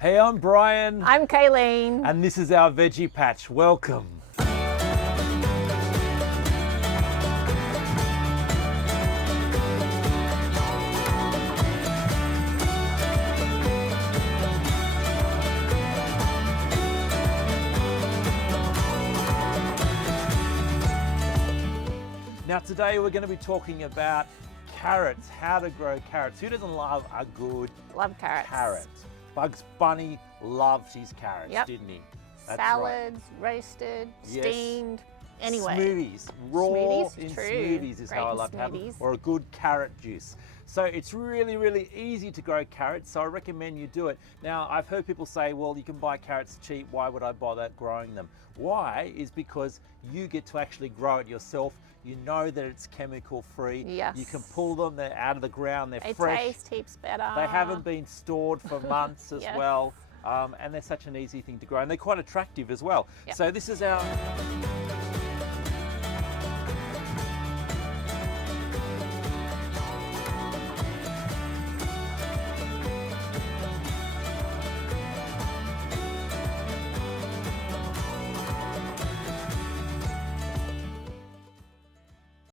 Hey, I'm Brian. I'm Kaylene. And this is our Veggie Patch. Welcome. Now today we're going to be talking about carrots, how to grow carrots. Who doesn't love a good Love carrots. carrot? Bugs Bunny loved his carrots, Yep. didn't he? That's Salads, roasted, Yes. steamed. Anyway, Smoothies, raw Smoothies, in true. smoothies is Great how I in love to have them, smoothies. or a good carrot juice. So it's really easy to grow carrots, so I recommend you do it. Now, I've heard people say, well, you can buy carrots cheap, why would I bother growing them? Why is because you get to actually grow it yourself. You know that it's chemical free. Yes. You can pull them, they're out of the ground, they're they fresh. taste heaps better. They haven't been stored for months as Yes. well. And they're such an easy thing to grow, and they're quite attractive as well. Yep. So this is our